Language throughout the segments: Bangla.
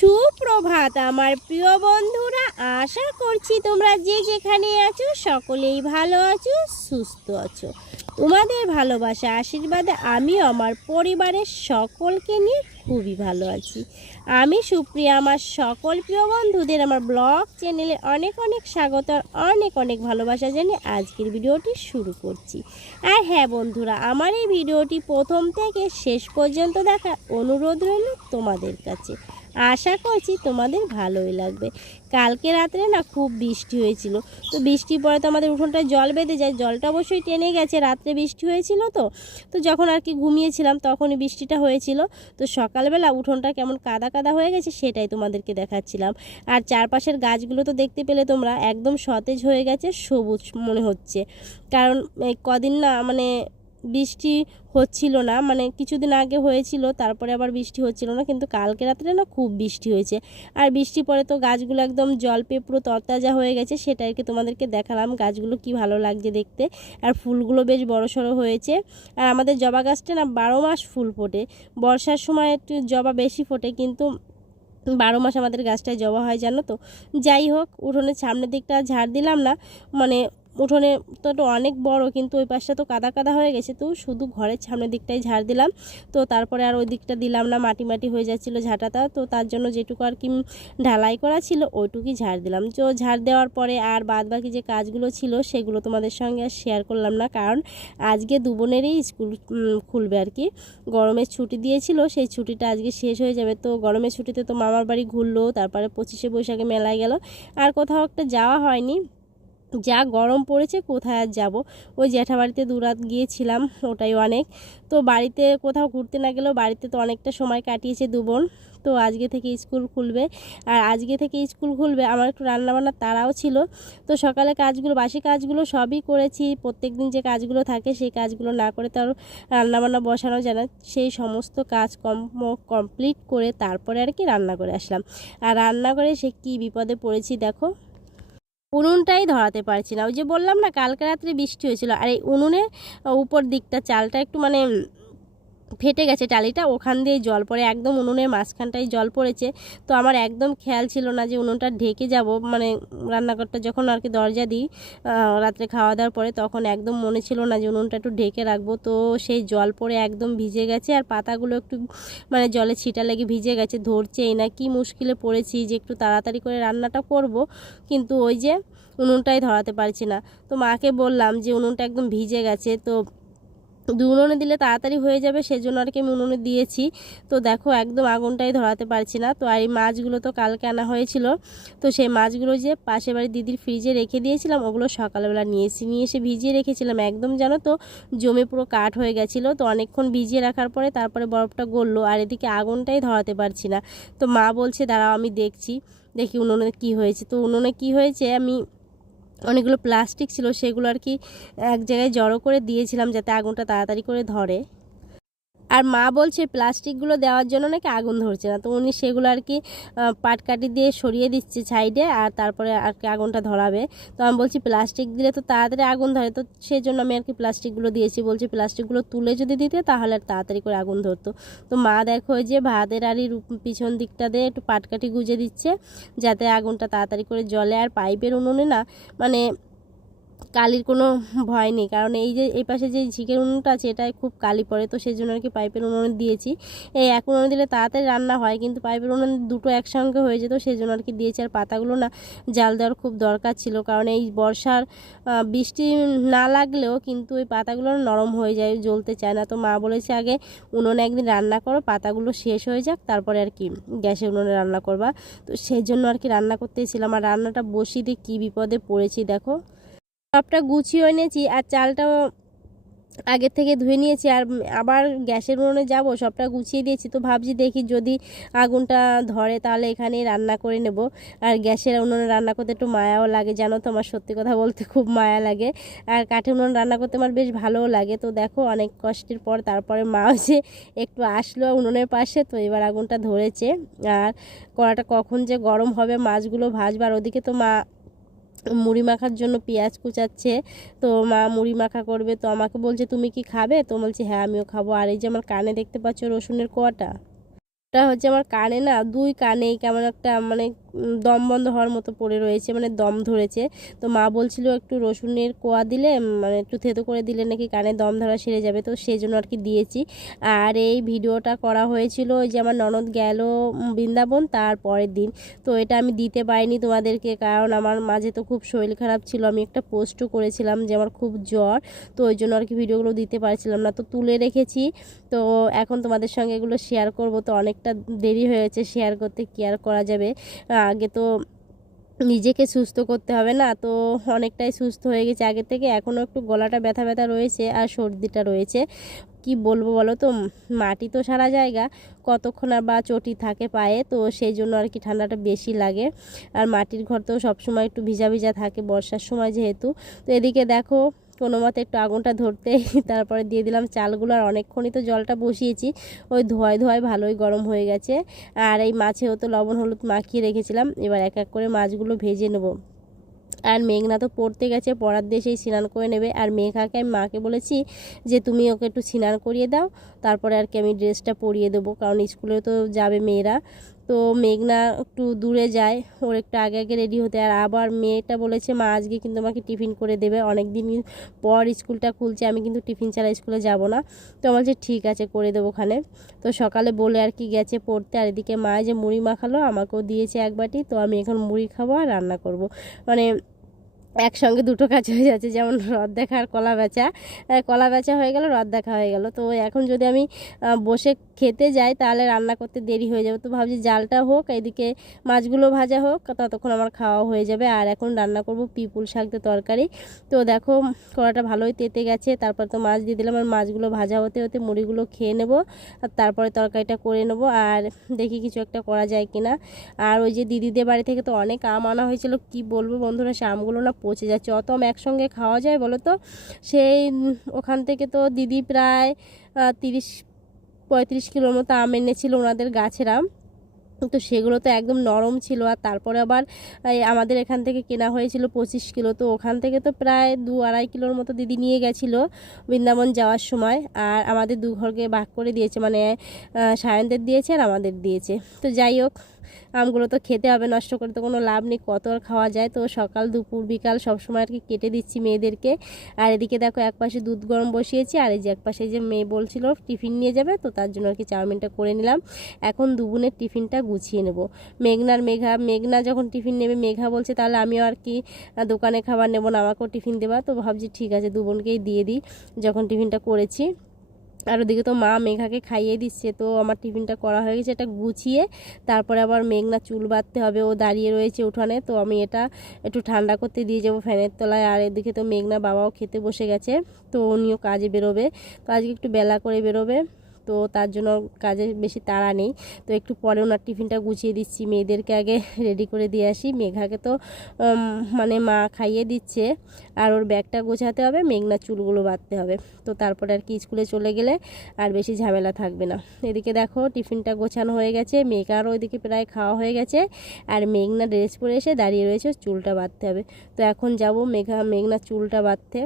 সুপ্রভাত আমার প্রিয় বন্ধুরা, আশা করছি তোমরা যে যেখানে আছো সকলেই ভালো আছো, সুস্থ আছো। তোমাদের ভালোবাসা, আশীর্বাদে আমি আমার পরিবারের সকলকে নিয়ে খুবই ভালো আছি। আমি সুপ্রিয়া, আমার সকল প্রিয় বন্ধুদের আমার ব্লগ চ্যানেলে অনেক অনেক স্বাগত, অনেক অনেক ভালোবাসা জানিয়ে আজকের ভিডিওটি শুরু করছি। আর হ্যাঁ বন্ধুরা, আমার এই ভিডিওটি প্রথম থেকে শেষ পর্যন্ত দেখার অনুরোধ রইল তোমাদের কাছে। আশা করছি তোমাদের ভালোই লাগবে। কালকে রাত্রে না খুব বৃষ্টি হয়েছিল। তো বৃষ্টির পরে তো আমাদের উঠোনটায় জল বেঁধে যায়, জলটা অবশ্যই টেনে গেছে, রাত্রে বৃষ্টি হয়েছিল তো। তো যখন আর কি ঘুমিয়েছিলাম তখনই বৃষ্টিটা হয়েছিল। তো সকালবেলা উঠোনটা কেমন কাদা কাদা হয়ে গেছে সেটাই তোমাদেরকে দেখাচ্ছিলাম। আর চারপাশের গাছগুলো তো দেখতে পেলে তোমরা একদম সতেজ হয়ে গেছে, সবুজ মনে হচ্ছে। কারণ কদিন না মানে বৃষ্টি হচ্ছিল না মানে কিছুদিন আগে হয়েছিল, তারপরে আবার বৃষ্টি হচ্ছিল না, কিন্তু কালকে রাত্রে না খুব বৃষ্টি হয়েছে। আর বৃষ্টি পরে তো গাছগুলো একদম জল পেয়ে পুরো তরতাজা হয়ে গেছে সেটাকে তোমাদেরকে দেখালাম গাছগুলো কি ভালো লাগছে দেখতে। আর ফুলগুলো বেশ বড় সড়ো হয়েছে। আর আমাদের জবা গাছটা না বারো মাস ফুল ফোটে। বর্ষার সময় একটু জবা বেশি ফোটে, কিন্তু বারো মাস আমাদের গাছটায় জবা হয়, জানো তো? যাই হোক, উঠোনের সামনের দিকটা ঝাড় দিলাম না মানে উঠোনে তো অনেক বড়, কিন্তু ওই পাশটা তো কাদা কাদা হয়ে গেছে। তো শুধু ঘরের সামনের দিকটাই ঝাড় দিলাম। তো তারপরে আর ওই দিকটা দিলাম না, মাটি মাটি হয়ে যাচ্ছিল ঝাঁটাটা। তো তার জন্য যেটুকু আর কি ঢালাই করা ছিল, ওইটুকুই ঝাড় দিলাম। তো ঝাড় দেওয়ার পরে আর বাদ বাকি যে কাজগুলো ছিল, সেগুলো তোমাদের সঙ্গে আর শেয়ার করলাম না, কারণ আজকে দু বোনেরই স্কুল খুলবে আর কি। গরমের ছুটি দিয়েছিল, সেই ছুটিটা আজকে শেষ হয়ে যাবে। তো গরমের ছুটিতে তো মামার বাড়ি ঘুরলো, তারপরে পঁচিশে বৈশাখে মেলায় গেল। আর কোথাও একটা যাওয়া হয়নি। যা গরম পড়েছে কোথায় আর যাব? ওই জ্যাঠাবাড়িতে দুরাত গিয়েছিলাম, ওটাই অনেক। তো বাড়িতে কোথাও ঘুরতে না গেলেও বাড়িতে তো অনেকটা সময় কাটিয়েছে দু বোন। তো আজকে থেকে স্কুল খুলবে। আর আজকে থেকে স্কুল খুলবে, আমার একটু রান্নাবান্নার তারাও ছিল। তো সকালে কাজগুলো, বাসি কাজগুলো সবই করেছি। প্রত্যেক দিন যে কাজগুলো থাকে, সেই কাজগুলো না করে তার রান্নাবান্না বসানো যায় না। সেই সমস্ত কাজ কম কমপ্লিট করে তারপরে আর কি রান্না করে আসলাম। আর রান্না করে সে কী বিপদে পড়েছি দেখো। উনুনটাই ধরাতে পারছি না ওই যে বললাম না, কালকে রাত্রে বৃষ্টি হয়েছিল। আর এই উনুনের উপর দিকটা, চালটা একটু মানে ফেটে গেছে টালিটা, ওখান দিয়ে জল পড়ে, একদম উনুনের মাঝখানটায় জল পড়েছে। তো আমার একদম খেয়াল ছিল না যে উনুনটা ঢেকে যাব মানে রান্নাঘরটা যখন আর কি দরজা দিই রাত্রে খাওয়া দাওয়ার পরে তখন একদম মনে ছিল না যে উনুনটা একটু ঢেকে রাখব। তো সেই জল পড়ে একদম ভিজে গেছে আর পাতাগুলো একটু মানে জলে ছিটা লেগে ভিজে গেছে, ধরছেই না। কি মুশকিলে পড়েছি যে একটু তাড়াতাড়ি করে রান্নাটা করব, কিন্তু ওই যে উনুনটাই ধরাতে পারছি না। তো মাকে বললাম যে উনুনটা একদম ভিজে গেছে, তো দু উনুনে দিলে তাড়াতাড়ি হয়ে যাবে, সেজন্য আর কি আমি উনুনে দিয়েছি। তো দেখো একদম আগুনটাই ধরাতে পারছি না। তো আর এই মাছগুলো তো কালকে আনা হয়েছিল। তো সেই মাছগুলো যে পাশে বাড়ির দিদির ফ্রিজে রেখে দিয়েছিলাম, ওগুলো সকালবেলা নিয়ে এসে নিয়ে এসে ভিজিয়ে রেখেছিলাম। একদম জানো তো জমে পুরো কাঠ হয়ে গেছিল। তো অনেকক্ষণ ভিজিয়ে রাখার পরে তারপরে বরফটা গললো আর এদিকে আগুনটাই ধরাতে পারছি না। তো মা বলছে, দাঁড়াও আমি দেখছি, দেখি উনুনে কি হয়েছে। তো উনুনে কি হয়েছে আমি অনেকগুলো প্লাস্টিক ছিল, সেগুলো আর কি এক জায়গায় জড়ো করে দিয়েছিলাম যাতে আগুনটা তাড়াতাড়ি করে ধরে। আর মা বলছে প্লাস্টিকগুলো দেওয়ার জন্য নাকি আগুন ধরছে না? তো উনি সেগুলো আর কি আহ, পাটকাঠি দিয়ে সরিয়ে দিচ্ছে সাইডে আর তারপরে আর কি আগুনটা ধরাবে। তো আমি বলছি প্লাস্টিক দিলে তো তাড়াতাড়ি আগুন ধরে। তো সেই জন্য আমি আর কি প্লাস্টিকগুলো দিয়েছি। বলছি প্লাস্টিকগুলো তুলে যদি দিতে তাহলে আর তাড়াতাড়ি করে আগুন ধরতো। তো মা দেখো যে ভাতের আড়ির পিছন দিকটা দিয়ে একটু পাটকাঠি গুজে দিচ্ছে যাতে আগুনটা তাড়াতাড়ি করে জলে আর পাইপের উনুনে না মানে কালির কোনো ভয় নেই। কারণ এই যে, এই পাশে যে ঝিকের উনুনটা আছে, এটায় খুব কালি পড়ে। তো সেই জন্য আর কি পাইপের উনুন দিয়েছি। এই এক উনুন দিলে তাড়াতাড়ি রান্না হয়, কিন্তু পাইপের উনুন দুটো একসঙ্গে হয়ে যেত, সেই জন্য আর কি দিয়েছি। আর পাতাগুলো না জাল দেওয়ার খুব দরকার ছিল। কারণ এই বর্ষার বৃষ্টি না লাগলেও কিন্তু ওই পাতাগুলো নরম হয়ে যায়, জ্বলতে চায় না। তো মা বলেছে আগে উনুনে একদিন রান্না করো, পাতাগুলো শেষ হয়ে যাক, তারপরে আর কি গ্যাসে উনুনে রান্না করবা। তো সেই জন্য আর কি রান্না করতেছিলাম আর রান্নাটা বসিয়ে দিয়ে কী বিপদে পড়েছি দেখো। সবটা গুছিয়ে এনেছি আর চালটাও আগে থেকে ধুয়ে নিয়েছি আর আবার গ্যাসের উনুনে যাব, সবটা গুছিয়ে দিয়েছি। তো ভাবছি দেখি যদি আগুনটা ধরে তাহলে এখানেই রান্না করে নেব। আর গ্যাসের উনুনে রান্না করতে একটু মায়াও লাগে, জানো তো আমার সত্যি কথা বলতে খুব মায়া লাগে। আর কাঠের উনুনে রান্না করতে আমার বেশ ভালোও লাগে। তো দেখো অনেক কষ্টের পর তারপরে মা যে একটু আসলো উনুনের পাশে, তো এবার আগুনটা ধরেছে। আর কড়াটা কখন যে গরম হবে মাছগুলো ভাজবার, ওদিকে তো মা মুড়ি মাখার জন্য পেঁয়াজ কুচাচ্ছে। তো মা মুড়ি মাখা করবে। তো আমাকে বলছে, তুমি কি খাবে? তো বলছি হ্যাঁ আমিও খাব। আর এই যে আমার কানে দেখতে পাচ্ছ রসুনের কোয়াটা। ওটা হচ্ছে আমার কানে না দুই কানেই কেমন একটা মানে দম বন্ধ হওয়ার মতো পড়ে রয়েছে মানে দম ধরেছে। তো মা বলছিল একটু রসুনের কোয়া দিলে মানে একটু থেতো করে দিলে নাকি কানে দম ধরা সেরে যাবে, তো সেই জন্য আর কি দিয়েছি। আর এই ভিডিওটা করা হয়েছিল ওই যে আমার ননদ গেল বৃন্দাবন, তার পরের দিন। তো এটা আমি দিতে পারিনি তোমাদেরকে, কারণ আমার মাঝে তো খুব শরীর খারাপ ছিল। আমি একটা পোস্টও করেছিলাম যে আমার খুব জ্বর, তো ওই জন্য আর কি ভিডিওগুলো দিতে পারছিলাম না। তো তুলে রেখেছি, তো এখন তোমাদের সঙ্গে এগুলো শেয়ার করব। তো অনেকটা দেরি হয়েছে শেয়ার করতে, কি আর করা যাবে? আগে তো নিজেকে সুস্থ করতে হবে না, তো অনেকটাই সুস্থ হয়ে গেছে আগে থেকে। এখনও একটু গলাটা ব্যথা ব্যথা রয়েছে আর সর্দিটা রয়েছে। কি বলব বলো তো? মাটি তো সারা জায়গা, কতক্ষণ আর বা চটি থাকে পায়ে, তো সেই জন্য আর কি ঠান্ডাটা বেশি লাগে। আর মাটির ঘর তো সবসময় একটু ভিজা ভিজা থাকে বর্ষার সময় যেহেতু। তো এদিকে দেখো কোনো মতে একটু আগুনটা ধরতে তারপরে দিয়ে দিলাম চালগুলো আর অনেকক্ষণই তো জলটা বসিয়েছি। ওই ধোয়ায় ধোয়ায় ভালোই গরম হয়ে গেছে। আর এই মাছেও তো লবণ, হলুদ মাখিয়ে রেখেছিলাম। এবার এক এক করে মাছগুলো ভেজে নেব। আর মেঘনা তো পড়তে গেছে, পড়ার দিয়ে সেই স্নান করে নেবে। আর মেঘাকে আমি মাকে বলেছি যে, তুমি ওকে একটু স্নান করিয়ে দাও। তারপরে আর কি আমি ড্রেসটা পরিয়ে দেবো। কারণ স্কুলে তো যাবে মেয়েরা। তো মেঘনা একটু দূরে যায়, ওর একটু আগে আগে রেডি হতে। আর আবার মেয়েটা বলেছে, মা, আজকে কিন্তু আমাকে টিফিন করে দেবে। অনেক দিন পর স্কুলটা খুলছে, আমি কিন্তু টিফিন ছাড়া স্কুলে যাব না। তো আমার যে ঠিক আছে, করে দেবো ওখানে। তো সকালে বলে আর কি গেছে পড়তে। আর এদিকে মা যে মুড়ি মাখালো, আমাকেও দিয়েছে এক বাটি। তো আমি এখন মুড়ি খাব আর রান্না করব। মানে একসঙ্গে দুটো কাজ হয়ে যাচ্ছে, যেমন রদ দেখা আর কলা বেচা। কলা বেচা হয়ে গেল রদ দেখা হয়ে গেল। তো এখন যদি আমি বসে খেতে যাই, তাহলে রান্না করতে দেরি হয়ে যাবে। তো ভাবছি জালটা হোক, এদিকে মাছগুলো ভাজা হোক, ততক্ষণ আমার খাওয়া হয়ে যাবে। আর এখন রান্না করব পিপুল শাক দিয়ে তরকারি। তো দেখো, কড়াটা ভালোই তেতে গেছে। তারপর তো মাছ দিয়ে দিলাম, আর মাছগুলো ভাজা হতে হতে মুড়িগুলো খেয়ে নেব। আর তারপরে তরকারিটা করে নেব। আর দেখি কিছু একটা করা যায় কিনা। আর ওই যে দিদিদের বাড়ি থেকে তো অনেক আম আনা হয়েছিল, কি বলব বন্ধুরা, সে আমগুলো না পচে যাচ্ছে। অত একসঙ্গে খাওয়া যায় বলো তো সেই ওখান থেকে তো দিদি প্রায় তিরিশ, পঁয়ত্রিশ কিলোর মতো আম এনেছিল ওনাদের গাছের আম। তো সেগুলো তো একদম নরম ছিল। আর তারপরে আবার আমাদের এখান থেকে কেনা হয়েছিল পঁচিশ কিলো। তো ওখান থেকে তো প্রায় দু আড়াই কিলোর মতো দিদি নিয়ে গেছিল বৃন্দাবন যাওয়ার সময়। আর আমাদের দু ঘরকে ভাগ করে দিয়েছে। মানে সায়নদের দিয়েছে আর আমাদের দিয়েছে। তো যাই হোক আমগুলো তো খেতে হবে, নষ্ট করে তো কোনো লাভ নেই, কত আর খাওয়া যায়। তো সকাল, দুপুর, বিকাল সব সময় আর কি কেটে দিচ্ছি মেয়েদেরকে। আর এদিকে দেখো এক পাশে দুধ গরম বসিয়েছি, আর এই যে এক পাশে যে মেয়ে বলছিল টিফিন নিয়ে যাবে, তো তার জন্য আর কি চাউমিনটা করে নিলাম। এখন দুগুনের টিফিনটা গুছিয়ে নেব। মেঘনার মেঘা, মেঘনা যখন টিফিন নেবে, মেঘা বলছে, তাহলে আমিও আর কি দোকানে খাবার নেব না, আমাকেও টিফিন দেবা। তো ভাবছি, ঠিক আছে দু বোনকেই দিয়ে দিই, যখন টিফিনটা করেছি। আর ওদিকে তো মা মেঘাকে খাইয়ে দিচ্ছে, তো আমার টিফিনটা করা হয়ে গেছে এটা গুছিয়ে। তারপরে আবার মেঘনা চুল বাঁধতে হবে, ও দাঁড়িয়ে রয়েছে উঠানে, তো আমি এটা একটু ঠান্ডা করতে দিয়ে যাব ফ্যানের তলায়। আর এদিকে তো মেঘনা বাবাও খেতে বসে গেছে, তো উনিও কাজে বেরোবে। তো আজকে একটু বেলা করে বেরোবে। তো তার জন্য কাজে বেশি তাড়া নেই। তো একটু পরে ওনার টিফিনটা গুছিয়ে দিচ্ছি। মেয়েদেরকে আগে রেডি করে দিয়ে আসি। মেঘাকে তো মানে মা খাইয়ে দিচ্ছে। আর ওর ব্যাগটা গোছাতে হবে। মেঘনা চুলগুলো বাঁধতে হবে। তো তারপরে আর কি স্কুলে চলে গেলে আর বেশি ঝামেলা থাকবে না। এদিকে দেখো টিফিনটা গোছানো হয়ে গেছে। মেঘারও ওইদিকে প্রায় খাওয়া হয়ে গেছে। আর মেঘনা ড্রেস পরে এসে দাঁড়িয়ে রয়েছে। চুলটা বাঁধতে হবে। তো এখন যাব মেঘা মেঘনা চুলটা বাঁধতে।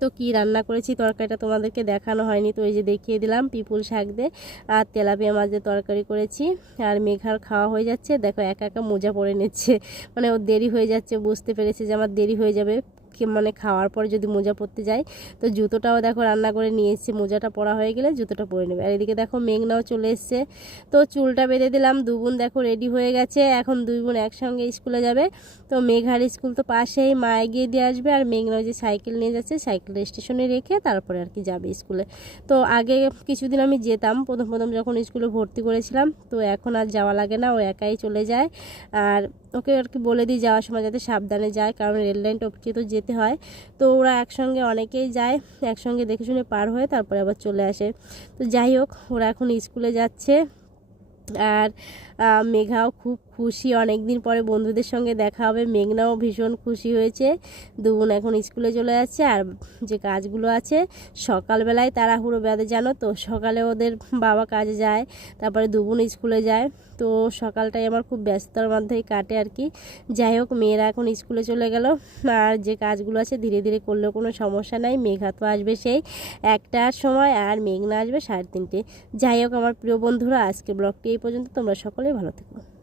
তো কি রান্না করেছি, তরকারিটা তোমাদেরকে দেখানো হয়নি। তো এই যে দেখিয়ে দিলাম পিপুল শাক দিয়ে আর তেলাপিয়া মাছ দিয়ে তরকারি করেছি। আর মেঘার খাওয়া হয়ে যাচ্ছে। দেখো একা একা মোজা পরে নিচ্ছে। মানে ওর দেরি হয়ে যাচ্ছে, বুঝতে পেরেছে যে আমার দেরি হয়ে যাবে। মানে খাওয়ার পরে যদি মোজা পরতে যাই, তো জুতোটাও দেখো রান্না করে নিয়ে এসেছি, মোজাটা পরা হয়ে গেলে জুতোটা পরে নেবে। আর এদিকে দেখো মেঘনাও চলে এসছে, তো চুলটা বেঁধে দিলাম, দু বোন দেখো রেডি হয়ে গেছে, এখন দুই বোন একসঙ্গে স্কুলে যাবে। তো মেঘার স্কুল তো পাশেই, মা এগিয়ে দিয়ে আসবে আর মেঘনাও যে সাইকেল নিয়ে যাচ্ছে সাইকেল স্টেশনে রেখে তারপরে আর কি যাবে স্কুলে তো আগে কিছুদিন আমি যেতাম, প্রথম প্রথম যখন স্কুলে ভর্তি করেছিলাম, তো এখন আর যাওয়া লাগে না, ও একাই চলে যায়। আর ওকে আর কি বলে দিই, যাওয়ার সময় যাতে সাবধানে যায়, কারণ রেল লাইন টপকে তো যেতে হয়। তো ওরা একসঙ্গে অনেকেই যায়, একসঙ্গে দেখে শুনে পার হয়ে তারপরে আবার চলে আসে। তো যাই হোক, ওরা এখন স্কুলে যাচ্ছে। আর মেঘাও খুব খুশি। অনেক দিন পরে বন্ধুদের সঙ্গে দেখা হবে। মেঘনাও ভীষণ খুশি হয়েছে। দুবোন এখন স্কুলে চলে যাচ্ছে আর যে কাজগুলো আছে, সকালবেলায় তাড়াহুড়ো বেঁধে, জানো তো? সকালে ওদের বাবা কাজে যায়, তারপরে দুবোন স্কুলে যায়। তো সকালটাই আমার খুব ব্যস্ততার মধ্যেই কাটে আর কি। যাই হোক, মেয়েরা এখন স্কুলে চলে গেল। আর যে কাজগুলো আছে, ধীরে ধীরে করলেও কোনো সমস্যা নাই। মেঘা তো আসবে সেই একটার সময় আর মেঘনা আসবে সাড়ে তিনটে। যাই হোক, আমার প্রিয় বন্ধুরা আজকে ব্লগটি এই পর্যন্ত। তোমরা সকলেই ভালো থেকো।